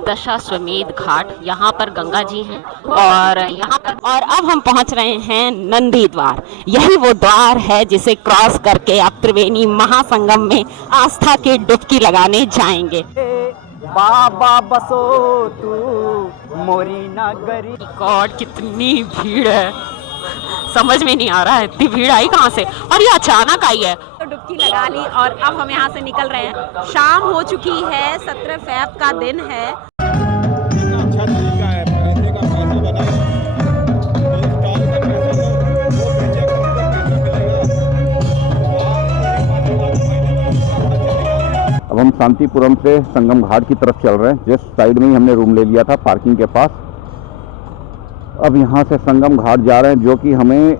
दशाश्वमेध घाट, यहाँ पर गंगा जी हैं और यहाँ पर, और अब हम पहुँच रहे हैं नंदी द्वार। यही वो द्वार है जिसे क्रॉस करके आप त्रिवेणी महासंगम में आस्था की डुबकी लगाने जाएंगे। बाबा बसो तू मोरी नगरी। गॉड, कितनी भीड़ है, समझ में नहीं आ रहा है इतनी भीड़ आई कहाँ से, और ये अचानक आई है। तो डुबकी लगा ली और अब हम यहाँ से निकल रहे हैं। शाम हो चुकी है, 17 फ़रवरी का दिन है। अच्छा तरीका है पैसे का, पैसा बनाए स्टॉल का पैसा वो बेचे तो पैसा मिलेगा। अब हम शांतिपुरम से संगम घाट की तरफ चल रहे हैं। जस्ट साइड में ही हमने रूम ले लिया था पार्किंग के पास। अब यहाँ से संगम घाट जा रहे हैं, जो कि हमें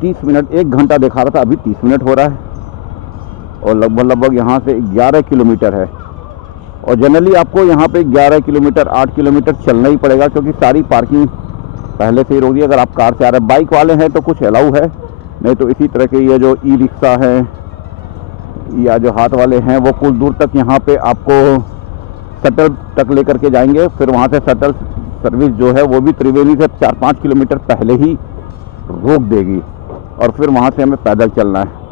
30 मिनट, 1 घंटा दिखा रहा था, अभी 30 मिनट हो रहा है और लगभग यहाँ से 11 किलोमीटर है। और जनरली आपको यहाँ पे 11 किलोमीटर 8 किलोमीटर चलना ही पड़ेगा, क्योंकि सारी पार्किंग पहले से ही रोक दी। अगर आप कार से आ रहे हैं, बाइक वाले हैं तो कुछ अलाउ है, नहीं तो इसी तरह के ये जो ई रिक्शा है या जो हाथ वाले हैं वो कुछ दूर तक यहाँ पे आपको शटल तक लेकर के जाएंगे। फिर वहाँ से शटल सर्विस जो है वो भी त्रिवेणी से 4-5 किलोमीटर पहले ही रोक देगी और फिर वहाँ से हमें पैदल चलना है।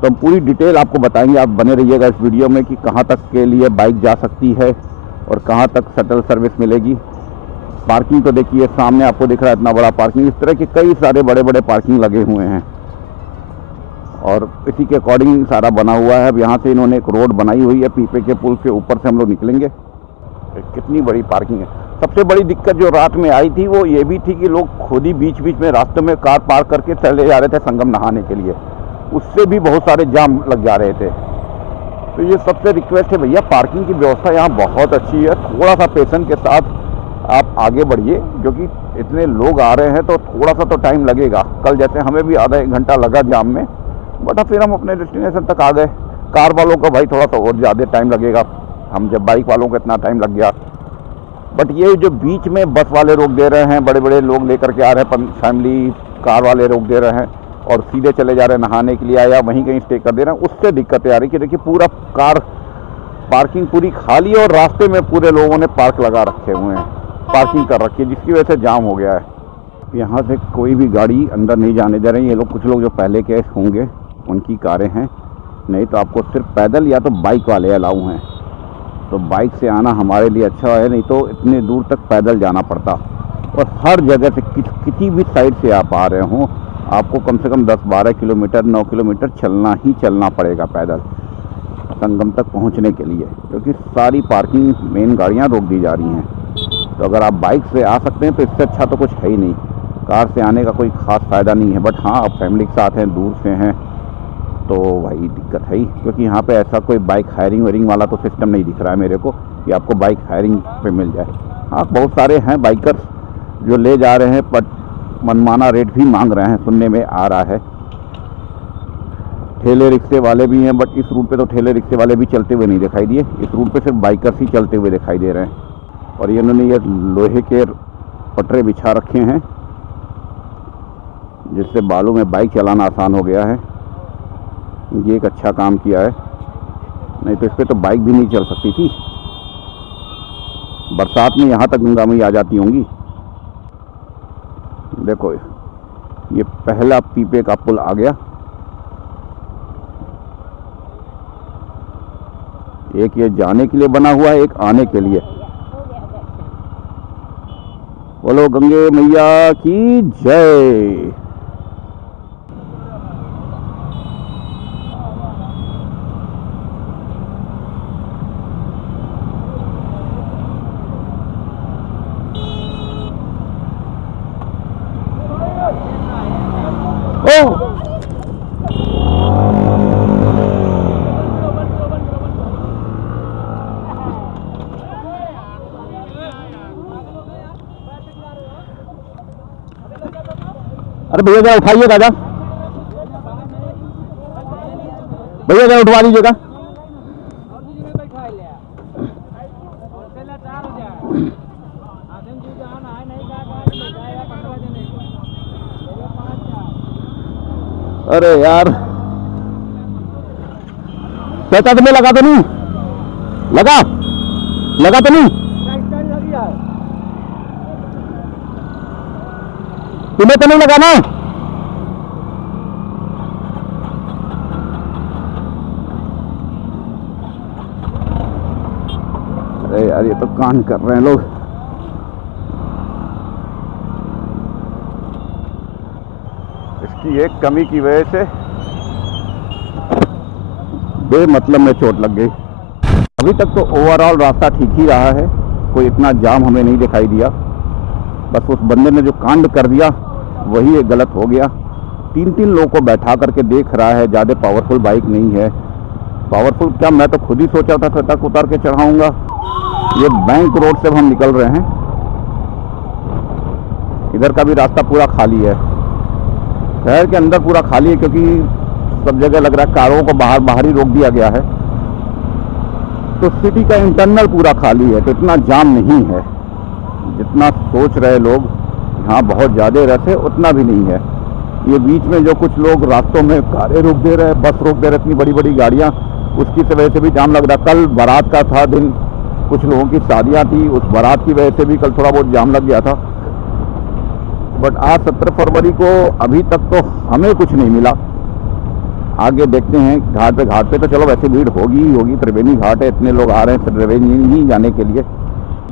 तो हम पूरी डिटेल आपको बताएंगे, आप बने रहिएगा इस वीडियो में कि कहाँ तक के लिए बाइक जा सकती है और कहाँ तक शटल सर्विस मिलेगी। पार्किंग तो देखिए सामने आपको दिख रहा है, इतना बड़ा पार्किंग। इस तरह के कई सारे बड़े बड़े पार्किंग लगे हुए हैं और इसी के अकॉर्डिंग सारा बना हुआ है। अब यहाँ से इन्होंने एक रोड बनाई हुई है, पीपे के पुल के ऊपर से हम लोग निकलेंगे। कितनी बड़ी पार्किंग है। सबसे बड़ी दिक्कत जो रात में आई थी वो ये भी थी कि लोग खुद ही बीच बीच में रास्ते में कार पार्क करके चले जा रहे थे संगम नहाने के लिए, उससे भी बहुत सारे जाम लग जा रहे थे। तो ये सबसे रिक्वेस्ट है भैया, पार्किंग की व्यवस्था यहाँ बहुत अच्छी है। थोड़ा सा पेशेंस के साथ आप आगे बढ़िए, क्योंकि इतने लोग आ रहे हैं तो थोड़ा सा तो टाइम लगेगा। कल जैसे हमें भी आधा 1 घंटा लगा जाम में, बट फिर हम अपने डेस्टिनेशन तक आ गए। कार वालों का भाई थोड़ा सा और ज़्यादा टाइम लगेगा, हम जब बाइक वालों को इतना टाइम लग गया। बट ये जो बीच में बस वाले रोक दे रहे हैं, बड़े बड़े लोग लेकर के आ रहे हैं, फैमिली कार वाले रोक दे रहे हैं और सीधे चले जा रहे हैं नहाने के लिए या वहीं कहीं स्टे कर दे रहे हैं, उससे दिक्कतें आ रही कि देखिए पूरा कार पार्किंग पूरी खाली है और रास्ते में पूरे लोगों ने पार्क लगा रखे हुए हैं, पार्किंग कर रखी है, जिसकी वजह से जाम हो गया है। यहाँ से कोई भी गाड़ी अंदर नहीं जाने दे रही। ये लोग, कुछ लोग जो पहले के होंगे उनकी कारें हैं, नहीं तो आपको सिर्फ पैदल या तो बाइक वाले अलाउ हैं। तो बाइक से आना हमारे लिए अच्छा है, नहीं तो इतने दूर तक पैदल जाना पड़ता। और हर जगह से किसी भी साइड से आप आ रहे हों, आपको कम से कम 10-12 किलोमीटर 9 किलोमीटर चलना ही चलना पड़ेगा पैदल संगम तक पहुंचने के लिए, क्योंकि सारी पार्किंग मेन गाड़ियां रोक दी जा रही हैं। तो अगर आप बाइक से आ सकते हैं तो इससे अच्छा तो कुछ है ही नहीं। कार से आने का कोई ख़ास फ़ायदा नहीं है। बट हाँ, आप फैमिली के साथ हैं, दूर से हैं, तो भाई दिक्कत है ही, क्योंकि यहाँ पे ऐसा कोई बाइक हायरिंग वेयरिंग वाला तो सिस्टम नहीं दिख रहा है मेरे को कि आपको बाइक हायरिंग पे मिल जाए। हाँ, बहुत सारे हैं बाइकर्स जो ले जा रहे हैं, बट मनमाना रेट भी मांग रहे हैं, सुनने में आ रहा है। ठेले रिक्शे वाले भी हैं, बट इस रूट पे तो ठेले रिक्शे वाले भी चलते हुए नहीं दिखाई दिए। इस रूट पे सिर्फ बाइकर्स ही चलते हुए दिखाई दे रहे हैं। और इन्होंने ये लोहे के पटरे बिछा रखे हैं, जिससे बालू में बाइक चलाना आसान हो गया है। ये एक अच्छा काम किया है, नहीं तो इस पर तो बाइक भी नहीं चल सकती थी। बरसात में यहाँ तक गंगा मैया आ जाती होंगी। देखो, ये पहला पीपे का पुल आ गया। एक ये जाने के लिए बना हुआ है, एक आने के लिए। बोलो गंगे मैया की जय। अरे भैया जरा उठाइए दादा, भैया जरा उठवा लीजिएगा। अरे यार, पैसा तुम्हें लगा तो नहीं? लगा तो नहीं? तुम्हें तो नहीं लगा ना? अरे यार, ये तो कांड कर रहे हैं लोग। इसकी एक कमी की वजह से बेमतलब में चोट लग गई। अभी तक तो ओवरऑल रास्ता ठीक ही रहा है, कोई इतना जाम हमें नहीं दिखाई दिया। बस उस बंदे ने जो कांड कर दिया वही एक गलत हो गया। 3 लोगों को बैठा करके देख रहा है। ज़्यादा पावरफुल बाइक नहीं है। पावरफुल क्या, मैं तो खुद ही सोचा था तक उतार के चढ़ाऊंगा। ये बैंक रोड से हम निकल रहे हैं। इधर का भी रास्ता पूरा खाली है। शहर के अंदर पूरा खाली है क्योंकि सब जगह लग रहा है कारों को बाहर ही रोक दिया गया है। तो सिटी का इंटरनल पूरा खाली है, तो इतना जाम नहीं है जितना सोच रहे लोग। यहाँ बहुत ज़्यादा रश है, उतना भी नहीं है। ये बीच में जो कुछ लोग रास्तों में कारें रोक दे रहे हैं, बस रोक दे रहे, इतनी बड़ी बड़ी गाड़ियाँ, उसकी वजह से भी जाम लग रहा। कल बारात का था दिन, कुछ लोगों की शादियाँ थी, उस बारात की वजह से भी कल थोड़ा बहुत जाम लग गया था। बट आज 17 फरवरी को अभी तक तो हमें कुछ नहीं मिला। आगे देखते हैं। घाट पे तो चलो वैसे भीड़ होगी ही होगी। त्रिवेणी घाट है, इतने लोग आ रहे हैं त्रिवेणी ही जाने के लिए।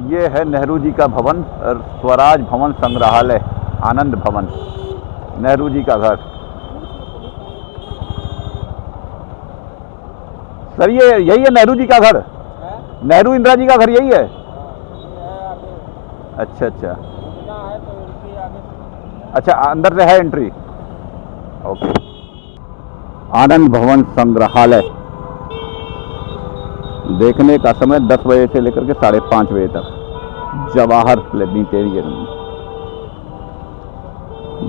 ये है नेहरू जी का भवन, स्वराज भवन संग्रहालय, आनंद भवन, नेहरू जी का घर। सर ये यही है नेहरू जी का घर? नेहरू इंदिरा जी का घर यही है? अच्छा, अंदर से है एंट्री। ओके। आनंद भवन संग्रहालय देखने का समय 10 बजे से लेकर के 5:30 बजे तक। जवाहर प्लेनेटेरियम,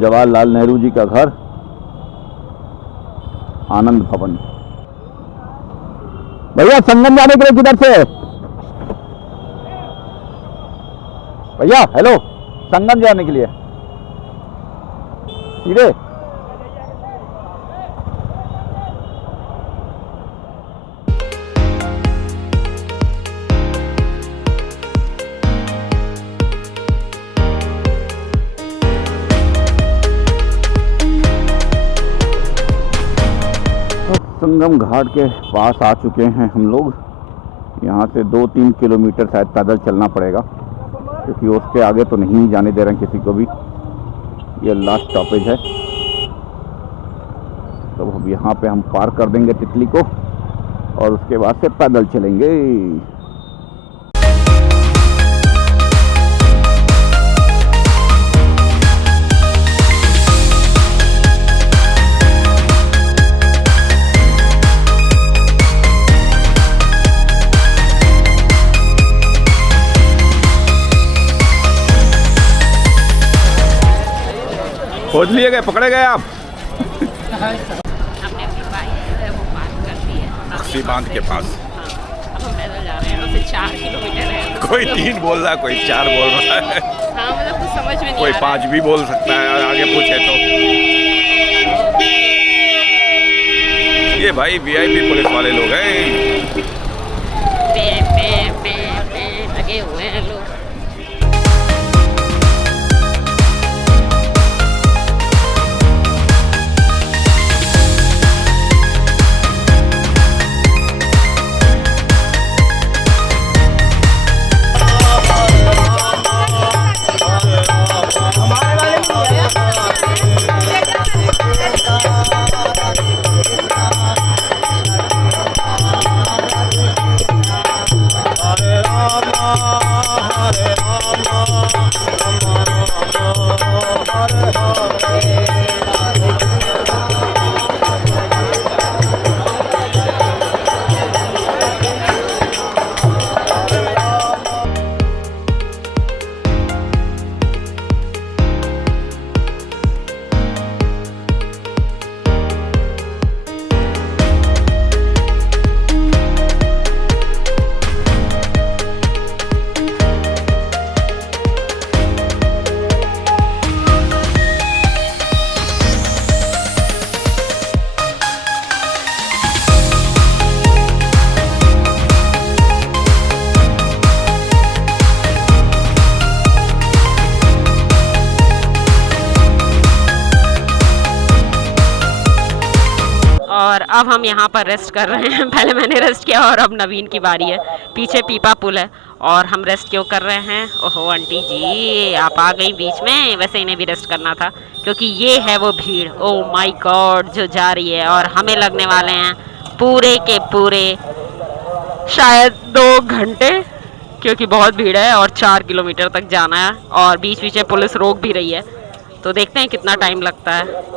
जवाहरलाल नेहरू जी का घर, आनंद भवन। भैया संगम जाने के लिए किधर से? भैया हेलो, संगम जाने के लिए सीधे? संगम घाट के पास आ चुके हैं हम लोग। यहाँ से 2-3 किलोमीटर शायद पैदल चलना पड़ेगा क्योंकि उसके आगे तो नहीं जाने दे रहे हैं किसी को भी। ये लास्ट स्टॉपेज है, तो अब यहाँ पे हम पार्क कर देंगे तितली को और उसके बाद से पैदल चलेंगे। खोज लिए गए, पकड़े गए आप? हमने अपनी बाइक जो है वो पार्क कर दी है बक्सी बांध के पास। अब हम पैदल जा रहे हैं। वैसे 4 किलोमीटर है। कोई 3 बोल रहा है, कोई 4 बोल रहा है। हाँ मतलब कुछ समझ में नहीं कोई आ रहा 5 भी बोल सकता है आगे पूछे तो। ये भाई VIP पुलिस वाले लोग हैं। पे लगे हुए हैं लोग। अब हम यहाँ पर रेस्ट कर रहे हैं। पहले मैंने रेस्ट किया और अब नवीन की बारी है। पीछे पीपा पुल है और हम रेस्ट क्यों कर रहे हैं? ओहो आंटी जी आप आ गई बीच में। वैसे इन्हें भी रेस्ट करना था क्योंकि ये है वो भीड़, ओ माय गॉड, जो जा रही है। और हमें लगने वाले हैं पूरे के पूरे शायद 2 घंटे, क्योंकि बहुत भीड़ है और 4 किलोमीटर तक जाना है और बीच बीच में पुलिस रोक भी रही है। तो देखते हैं कितना टाइम लगता है।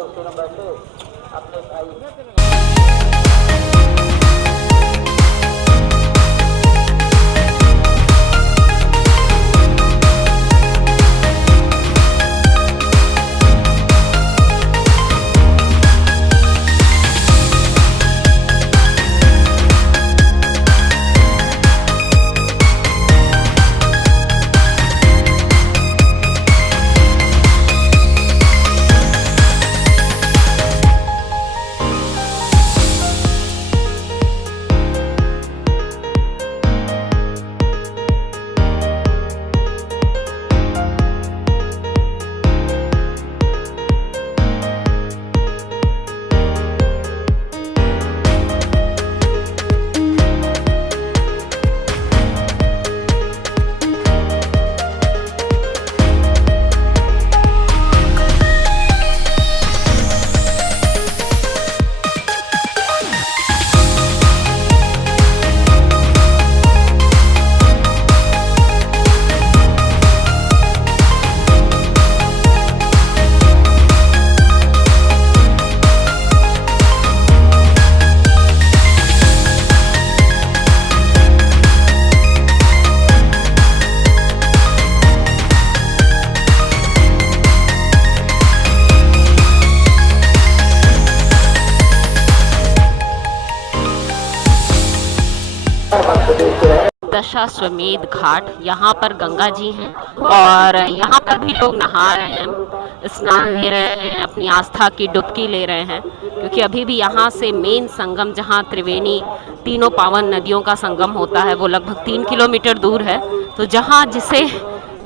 दशाश्वमेध घाट, यहाँ पर गंगा जी हैं और यहाँ पर भी लोग नहा रहे हैं, स्नान ले रहे हैं, अपनी आस्था की डुबकी ले रहे हैं। क्योंकि अभी भी यहाँ से मेन संगम, जहाँ त्रिवेणी तीनों पावन नदियों का संगम होता है, वो लगभग 3 किलोमीटर दूर है। तो जहाँ जिसे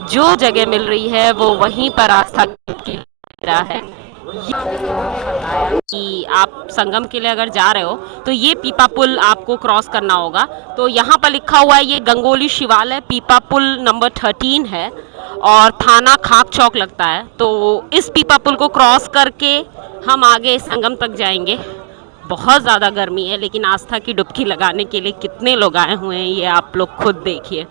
जो जगह मिल रही है वो वहीं पर आस्था की डुबकी ले रहा है। कि आप संगम के लिए अगर जा रहे हो तो ये पीपा पुल आपको क्रॉस करना होगा। तो यहाँ पर लिखा हुआ है ये गंगोली शिवालय पीपा पुल नंबर 13 है और थाना खाक चौक लगता है। तो इस पीपा पुल को क्रॉस करके हम आगे संगम तक जाएंगे। बहुत ज़्यादा गर्मी है लेकिन आस्था की डुबकी लगाने के लिए कितने लोग आए हुए हैं ये आप लोग खुद देखिए।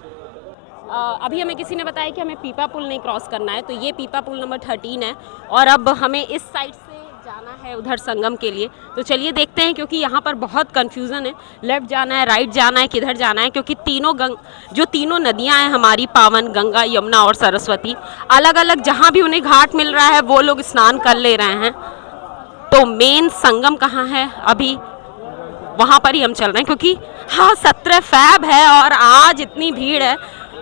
अभी हमें किसी ने बताया कि हमें पीपा पुल नहीं क्रॉस करना है, तो ये पीपा पुल नंबर 13 है और अब हमें इस साइड से जाना है उधर संगम के लिए। तो चलिए देखते हैं, क्योंकि यहाँ पर बहुत कन्फ्यूज़न है, लेफ़्ट जाना है, राइट जाना है, किधर जाना है। क्योंकि जो तीनों नदियाँ हैं हमारी पावन, गंगा, यमुना और सरस्वती, अलग अलग जहाँ भी उन्हें घाट मिल रहा है वो लोग स्नान कर ले रहे हैं। तो मेन संगम कहाँ है, अभी वहाँ पर ही हम चल रहे हैं। क्योंकि हाँ 17 फ़ैब है और आज इतनी भीड़ है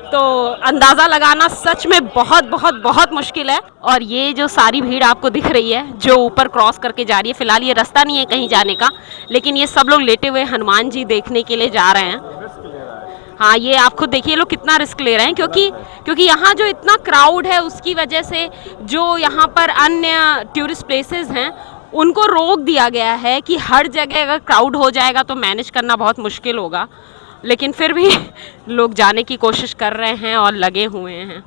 तो अंदाज़ा लगाना सच में बहुत बहुत बहुत मुश्किल है। और ये जो सारी भीड़ आपको दिख रही है जो ऊपर क्रॉस करके जा रही है, फ़िलहाल ये रास्ता नहीं है कहीं जाने का, लेकिन ये सब लोग लेटे हुए हनुमान जी देखने के लिए जा रहे हैं। हाँ ये आप खुद देखिए लोग कितना रिस्क ले रहे हैं, क्योंकि यहाँ जो इतना क्राउड है उसकी वजह से जो यहाँ पर अन्य टूरिस्ट प्लेसेस हैं उनको रोक दिया गया है कि हर जगह अगर क्राउड हो जाएगा तो मैनेज करना बहुत मुश्किल होगा। लेकिन फिर भी लोग जाने की कोशिश कर रहे हैं और लगे हुए हैं।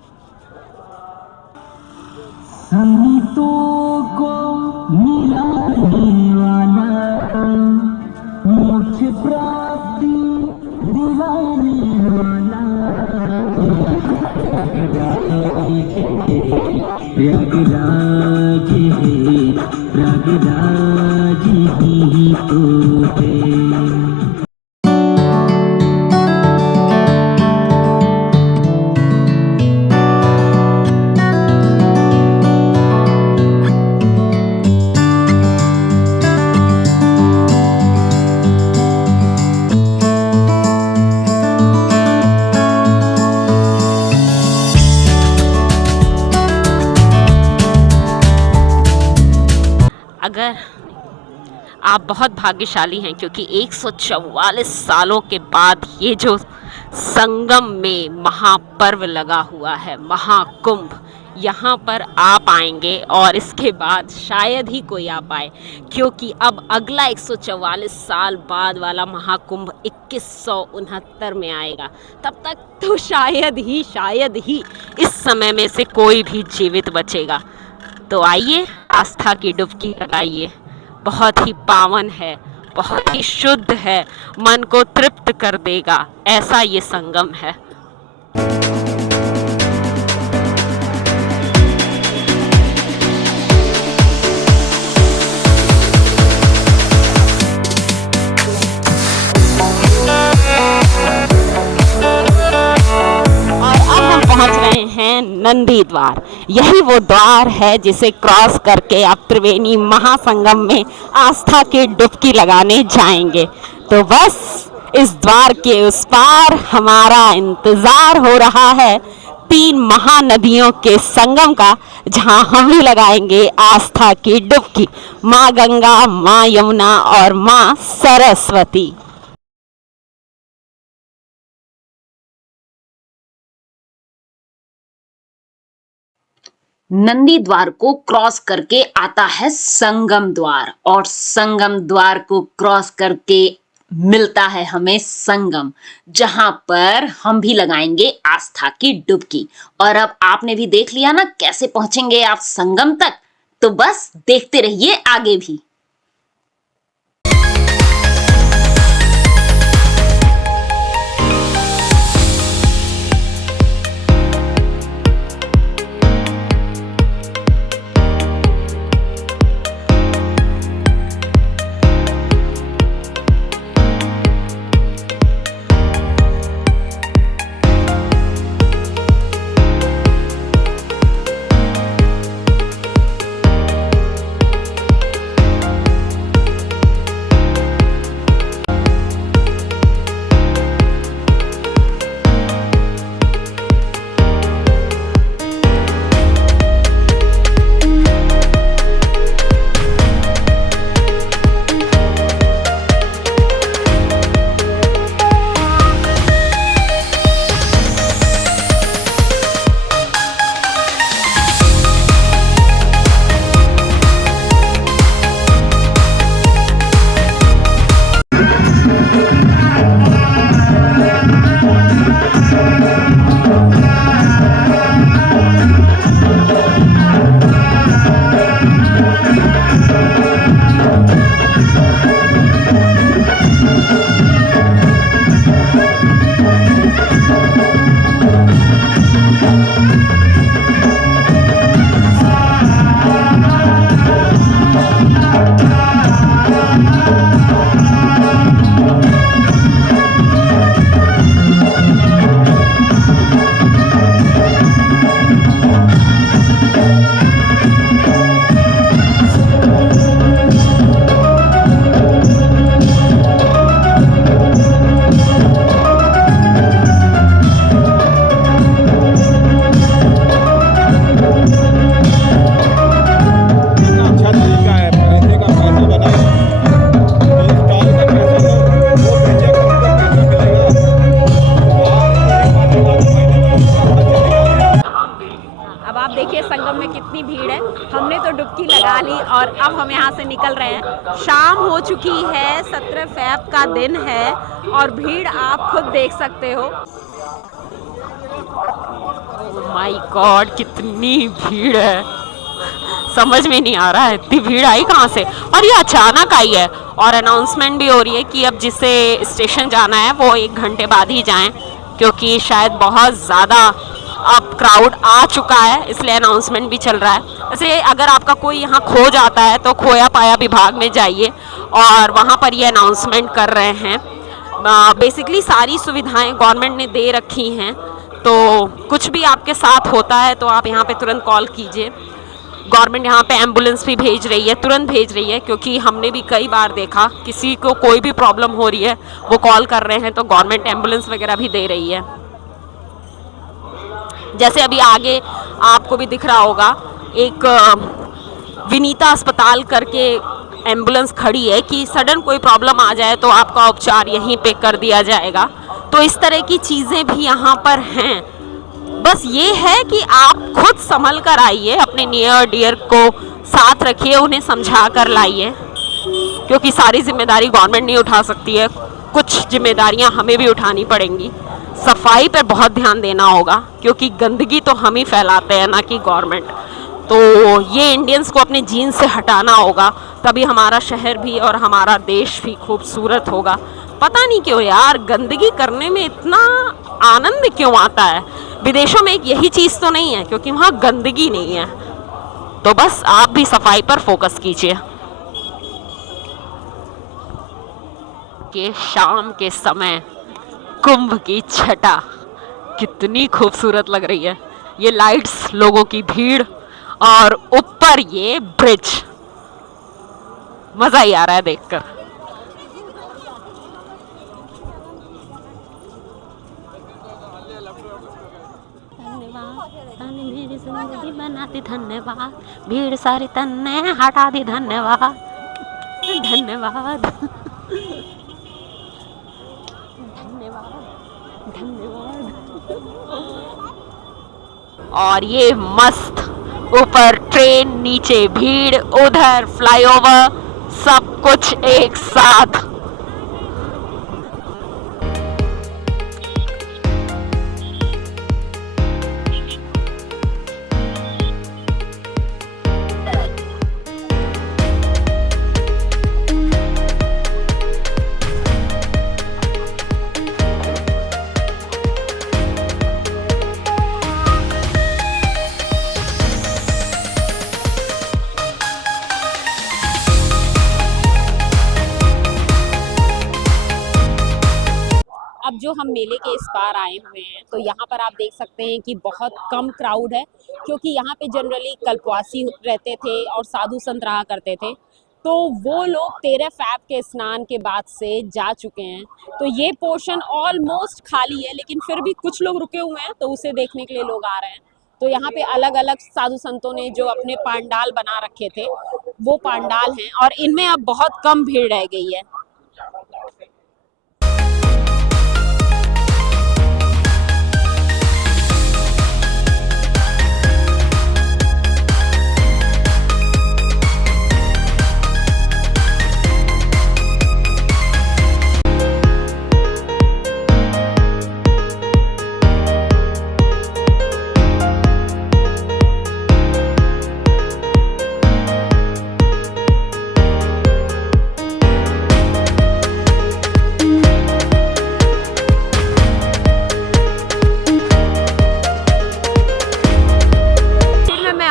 संतों को मिलाने वाला, मुझे प्राप्ति दिलाने वाला, प्रयागराज है, प्रयागराज ही तो है। अगर आप बहुत भाग्यशाली हैं क्योंकि 144 सालों के बाद ये जो संगम में महापर्व लगा हुआ है, महाकुंभ, यहाँ पर आ पाएंगे और इसके बाद शायद ही कोई आ पाए, क्योंकि अब अगला 144 साल बाद वाला महाकुंभ 2169 में आएगा। तब तक तो शायद ही इस समय में से कोई भी जीवित बचेगा। तो आइए आस्था की डुबकी लगाइए। बहुत ही पावन है, बहुत ही शुद्ध है, मन को तृप्त कर देगा, ऐसा ये संगम है। पहुंच रहे हैं नंदी द्वार। यही वो द्वार है जिसे क्रॉस करके आप त्रिवेणी महासंगम में आस्था की डुबकी लगाने जाएंगे। तो बस इस द्वार के उस पार हमारा इंतजार हो रहा है 3 महानदियों के संगम का, जहां हम भी लगाएंगे आस्था की डुबकी। माँ गंगा, माँ यमुना और माँ सरस्वती। नंदी द्वार को क्रॉस करके आता है संगम द्वार, और संगम द्वार को क्रॉस करके मिलता है हमें संगम, जहां पर हम भी लगाएंगे आस्था की डुबकी। और अब आपने भी देख लिया ना कैसे पहुंचेंगे आप संगम तक, तो बस देखते रहिए आगे भी। संगम में कितनी भीड़ है। हमने तो डुबकी लगा ली और अब हम यहाँ से निकल रहे हैं। शाम हो चुकी है, 17 फ़रवरी का दिन है और भीड़ आप खुद देख सकते हो। माय गॉड, कितनी भीड़ है, समझ में नहीं आ रहा है इतनी भीड़ आई कहाँ से। और ये अचानक आई है और अनाउंसमेंट भी हो रही है कि अब जिसे स्टेशन जाना है वो 1 घंटे बाद ही जाएं, क्योंकि शायद बहुत ज़्यादा अब क्राउड आ चुका है, इसलिए अनाउंसमेंट भी चल रहा है। वैसे अगर आपका कोई यहाँ खो जाता है तो खोया पाया विभाग में जाइए और वहाँ पर ये अनाउंसमेंट कर रहे हैं। बेसिकली सारी सुविधाएं गवर्नमेंट ने दे रखी हैं, तो कुछ भी आपके साथ होता है तो आप यहाँ पे तुरंत कॉल कीजिए। गवर्नमेंट यहाँ पे एम्बुलेंस भी भेज रही है, तुरंत भेज रही है, क्योंकि हमने भी कई बार देखा किसी को कोई भी प्रॉब्लम हो रही है वो कॉल कर रहे हैं तो गवर्नमेंट एम्बुलेंस वगैरह भी दे रही है। जैसे अभी आगे आपको भी दिख रहा होगा एक विनीता अस्पताल करके एम्बुलेंस खड़ी है कि सडन कोई प्रॉब्लम आ जाए तो आपका उपचार यहीं पे कर दिया जाएगा। तो इस तरह की चीज़ें भी यहाँ पर हैं। बस ये है कि आप खुद संभल कर आइए, अपने नियर डियर को साथ रखिए, उन्हें समझा कर लाइए, क्योंकि सारी जिम्मेदारी गवर्नमेंट नहीं उठा सकती है, कुछ जिम्मेदारियां हमें भी उठानी पड़ेंगी। सफाई पर बहुत ध्यान देना होगा, क्योंकि गंदगी तो हम ही फैलाते हैं, ना कि गवर्नमेंट। तो ये इंडियंस को अपने जीन से हटाना होगा, तभी हमारा शहर भी और हमारा देश भी खूबसूरत होगा। पता नहीं क्यों यार, गंदगी करने में इतना आनंद क्यों आता है। विदेशों में एक यही चीज़ तो नहीं है, क्योंकि वहाँ गंदगी नहीं है। तो बस आप भी सफाई पर फोकस कीजिए। कि शाम के समय कुंभ की छटा कितनी खूबसूरत लग रही है। ये लाइट्स, लोगों की भीड़ और ऊपर ये ब्रिज, मजा ही आ रहा है देखकर। मेरी जिंदगी बनाती धन्यवाद, भीड़ सारी तन्ने हटा दी धन्यवाद, धन्यवाद धन्यवाद। और ये मस्त ऊपर ट्रेन, नीचे भीड़, उधर फ्लाईओवर, सब कुछ एक साथ। अब जो हम मेले के इस पार आए हुए हैं, तो यहाँ पर आप देख सकते हैं कि बहुत कम क्राउड है, क्योंकि यहाँ पे जनरली कल्पवासी रहते थे और साधु संत रहा करते थे। तो वो लोग 13 फैब के स्नान के बाद से जा चुके हैं। तो ये पोर्शन ऑलमोस्ट खाली है, लेकिन फिर भी कुछ लोग रुके हुए हैं, तो उसे देखने के लिए लोग आ रहे हैं। तो यहाँ पे अलग अलग साधु संतों ने जो अपने पांडाल बना रखे थे, वो पांडाल हैं, और इनमें अब बहुत कम भीड़ रह गई है।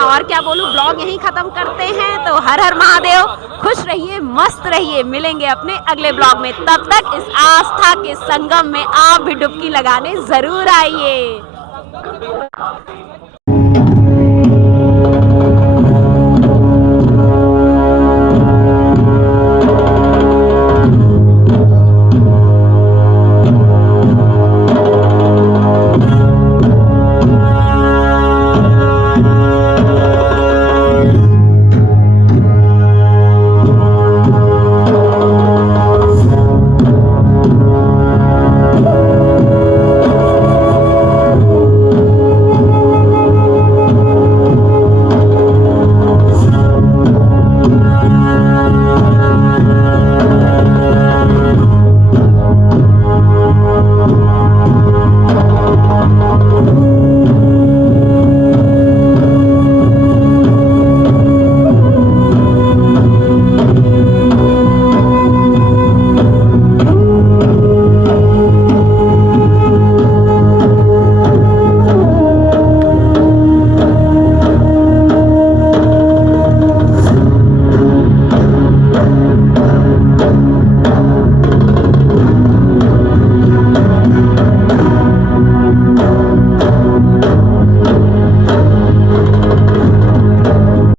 और क्या बोलूं, ब्लॉग यहीं खत्म करते हैं। तो हर हर महादेव, खुश रहिए, मस्त रहिए। मिलेंगे अपने अगले ब्लॉग में। तब तक इस आस्था के संगम में आप भी डुबकी लगाने जरूर आइए।